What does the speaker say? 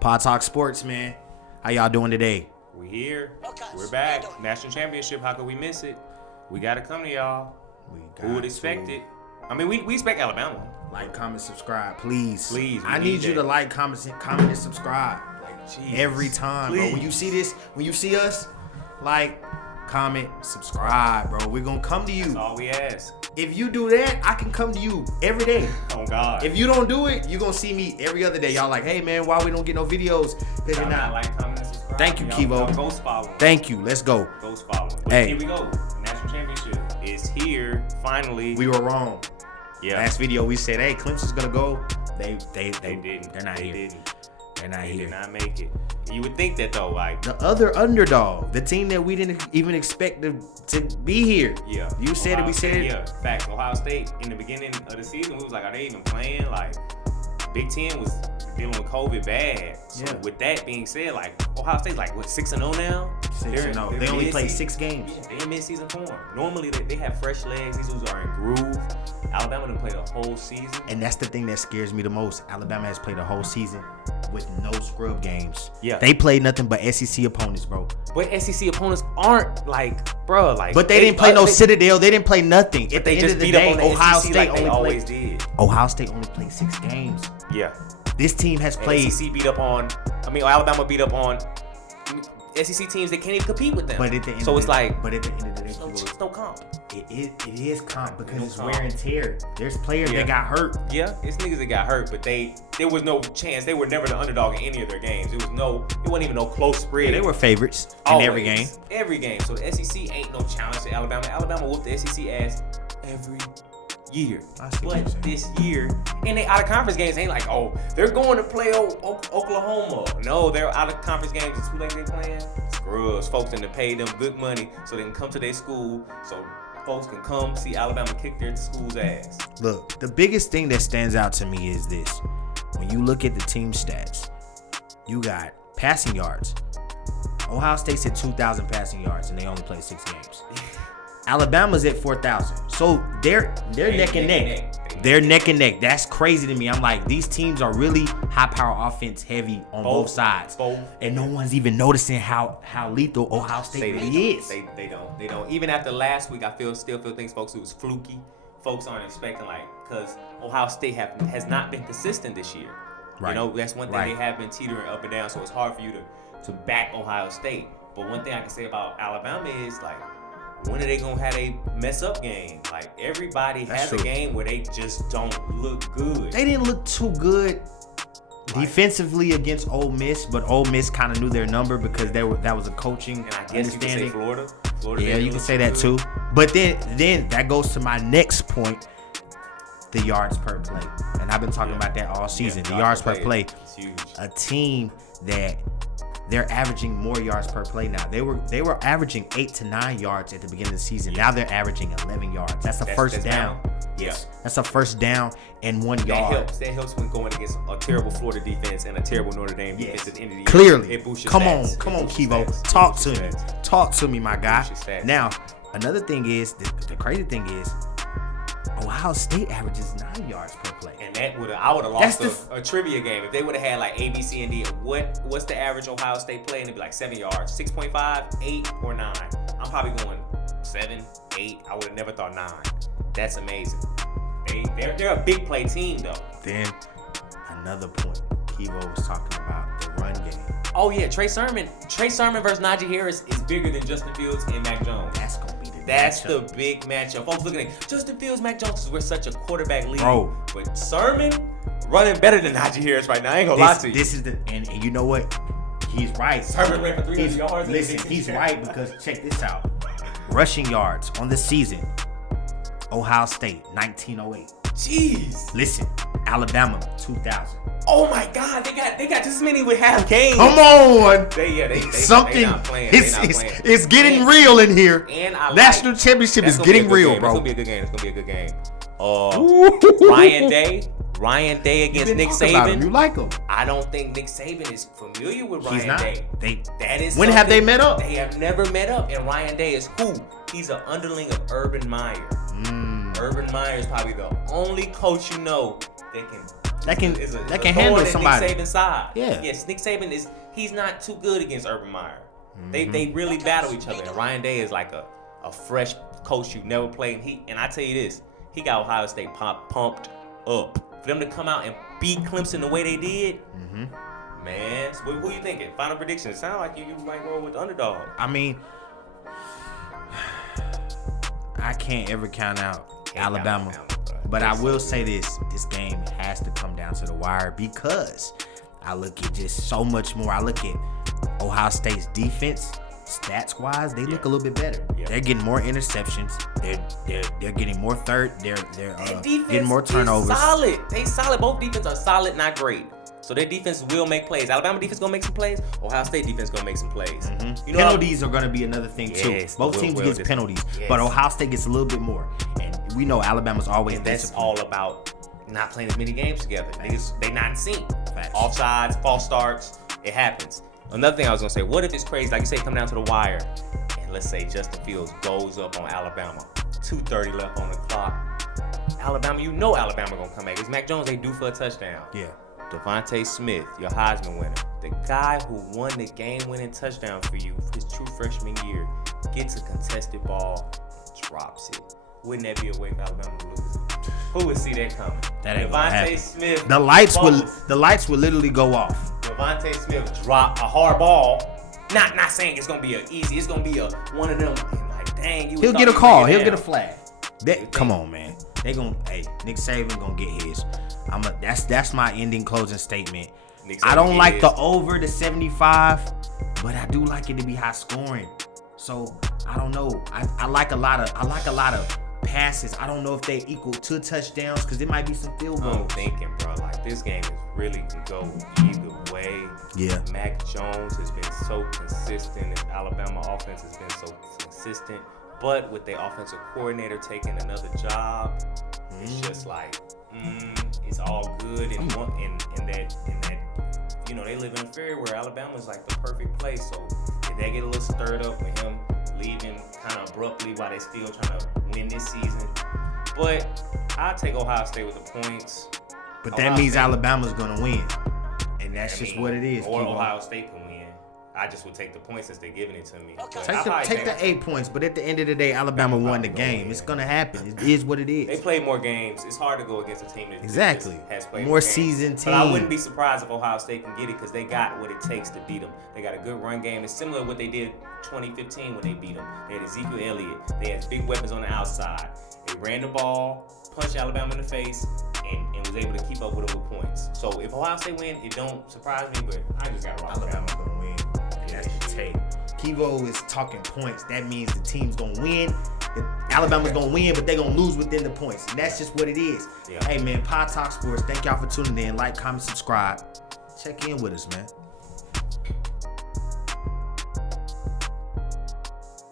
Pod Talk Sports, man. How y'all doing today? We here. We're back. National championship. How could we miss it? We got to come to y'all. Who would expect it? I mean, we expect Alabama. Like, comment, subscribe, please. Please. I need you to like, comment, and subscribe. Like, every time, bro. When you see this, when you see us, like, comment, subscribe, bro. We're going to come to you. That's all we ask. If you do that, I can come to you every day. Oh, God. If you don't do it, you're going to see me every other day. Y'all like, hey, man, why we don't get no videos? Because you're not. Like, comment, and subscribe. Thank you, Kivo. Ghost follow. Thank you. Let's go. Ghost follow. But hey. Here we go. National championship is here, finally. We were wrong. Yeah. Last video, we said, hey, Clemson's going to go. They didn't. They're not they here. Didn't. They're not they here. Did not make it. You would think that, though, like. The other underdog, the team that we didn't even expect to be here. Yeah. You said Ohio it, we said State, it. Yeah, facts. Ohio State, in the beginning of the season, we was like, are they even playing? Like, Big Ten was dealing with COVID bad. So, with that being said, like, Ohio State's like, what, 6-0 now? 6-0. They only played 6 games. Yeah, they're in mid-season form. Normally, they have fresh legs. These dudes are in groove. Alabama didn't play the whole season. And that's the thing that scares me the most. Alabama has played a whole season with no scrub games. Yeah. They played nothing but SEC opponents, bro. But SEC opponents aren't like, bro, like. But they didn't play no Citadel. They didn't play nothing. But At the they end just of the beat day, up on the Ohio SEC State like they always did. Ohio State only played 6 games. Yeah. This team has played. SEC beat up on. Alabama beat up on SEC teams that can't even compete with them. But at the end so it's like. But at the end of the day, it's no comp. It is comp because it's comp. wear and tear. There's players that got hurt. Yeah, it's niggas that got hurt, but there was no chance. They were never the underdog in any of their games. It wasn't even no close spread. Yeah, they were favorites in every game. Every game. So the SEC ain't no challenge to Alabama. Alabama whooped the SEC ass every year. But this year, and they out of conference games ain't like, oh, they're going to play Oklahoma. No, they're out of conference games. It's who they playing? Scrubs. Folks in to pay them good money so they can come to their school. So folks can come see Alabama kick their school's ass. Look, the biggest thing that stands out to me is this. When you look at the team stats, you got passing yards. Ohio State's at 2,000 passing yards, and they only played 6 games. Alabama's at 4,000. So they're neck and neck. They're neck and neck. That's crazy to me. I'm like, these teams are really high-power offense heavy on both sides. And no one's even noticing how lethal Ohio State really is. They don't. Even after last week, I still feel things folks who was fluky. Folks aren't expecting, like, because Ohio State has not been consistent this year. Right. You know, that's one thing. They have been teetering up and down, so it's hard for you to back Ohio State. But one thing I can say about Alabama is, like, when are they going to have a mess-up game? Like, everybody has a game where they just don't look good. They didn't look too good defensively against Ole Miss, but Ole Miss kind of knew their number because that was a coaching and I guess understanding. You can say Florida. Yeah, you can say that too. But then that goes to my next point, the yards per play. And I've been talking about that all season. The yards per play. It's huge. A team that they're averaging more yards per play now. They were averaging 8 to 9 yards at the beginning of the season. Now they're averaging 11 yards. That's a first down. Yes. That's a first down and 1 yard. That helps when going against a terrible Florida defense and a terrible Notre Dame defense at the end of the year. Clearly. It boosts your Come stats. on, Kivo. Talk to me, my guy. Now, another thing is, the crazy thing is, Ohio State averages 9 yards per play. And I would have lost a trivia game. If they would have had like A, B, C, and D, what's the average Ohio State play? And it'd be like 7 yards, 6.5, 8, or 9. I'm probably going 7, 8. I would have never thought 9. That's amazing. They're a big play team though. Then another point, Kivo was talking about the run game. Oh yeah, Trey Sermon versus Najee Harris is bigger than Justin Fields and Mac Jones. That's gonna be That's the big matchup. Folks looking at Justin Fields, Mac Jones, because we're such a quarterback league. Bro. But Sermon running better than Najee Harris right now. I ain't gonna lie to you. This is and you know what? He's right. Sermon ran for 300 yards. Listen, he's right because check this out. Rushing yards on the season. Ohio State, 1908. Jeez. Listen, Alabama, 2000. Oh my God, they got just as many with half games. Come on. They something. not playing. It's getting real in here. And National championship is getting real, bro. It's gonna be a good game. It's gonna be a good game. Ryan Day against Nick Saban. You like him? I don't think Nick Saban is familiar with Ryan Day. That is. When have they met up? They have never met up. And Ryan Day is who? He's an underling of Urban Meyer. Urban Meyer is probably the only coach you know that can that can handle somebody. Nick Saban's side. Yeah. Yes, Nick Saban he's not too good against Urban Meyer. They really battle each other. And Ryan Day is like a fresh coach you've never played. And I tell you this, he got Ohio State pumped up. For them to come out and beat Clemson the way they did, man. So what are you thinking? Final prediction. It sounds like you might roll with the underdog. I mean, I can't ever count out Alabama. But I will say this game has to come down to the wire because I look at just so much more. I look at Ohio State's defense, stats-wise, they look a little bit better. Yeah. They're getting more interceptions. They're getting more they're getting more turnovers. Solid. They solid. Both defenses are solid, not great. So their defense will make plays. Alabama defense gonna make some plays. Ohio State defense gonna make some plays. You know, penalties are gonna be another thing too. Both teams get penalties, but Ohio State gets a little bit more. And we know Alabama's always that's all about not playing as many games together. They not in sync. Offsides, false starts, it happens. Another thing I was gonna say, what if it's crazy, like you say, come down to the wire, and let's say Justin Fields goes up on Alabama, 2:30 left on the clock. Alabama, you know Alabama gonna come back. It's Mac Jones, they due for a touchdown. Yeah. Devontae Smith, your Heisman winner, the guy who won the game-winning touchdown for you his true freshman year, gets a contested ball, drops it. Wouldn't that be a way for Alabama to lose? Who would see that coming? That ain't Devontae Smith. The lights will literally go off. Devontae Smith drop a hard ball. Not saying it's gonna be easy. It's gonna be one of them. Like, dang, he'll get a call. He'll get a flag. Come on, man. Nick Saban gonna get his. That's my ending closing statement. I don't like the over the 75, but I do like it to be high scoring. So I don't know. I like a lot of passes. I don't know if they equal 2 touchdowns because it might be some field goals. I'm thinking, bro, like this game is really can go either way. Yeah. Mac Jones has been so consistent. His Alabama offense has been so consistent. But with their offensive coordinator taking another job, it's just like it's all good in that they live in a fear where Alabama's like the perfect place. So if they get a little stirred up with him leaving kind of abruptly while they still trying to win this season, but I'll take Ohio State with the points. But that means Alabama's gonna win, and that's just what it is. Or Ohio State can win. I just would take the points since they're giving it to me. Take the 8 points, but at the end of the day, Alabama won the game. It's gonna happen. It is what it is. They play more games. It's hard to go against a team that has played more seasoned team. But I wouldn't be surprised if Ohio State can get it because they got what it takes to beat them. They got a good run game. It's similar to what they did 2015 when they beat them. They had Ezekiel Elliott. They had big weapons on the outside. They ran the ball, punched Alabama in the face, and was able to keep up with them with points. So if Ohio State win, it don't surprise me, but I just got to rock Alabama gonna win. That's the tape. Kivo is talking points. That means the team's gonna win. Alabama's gonna win, but they're gonna lose within the points. And that's just what it is. Yeah. Hey man, Pod Talk Sports. Thank y'all for tuning in. Like, comment, subscribe. Check in with us, man.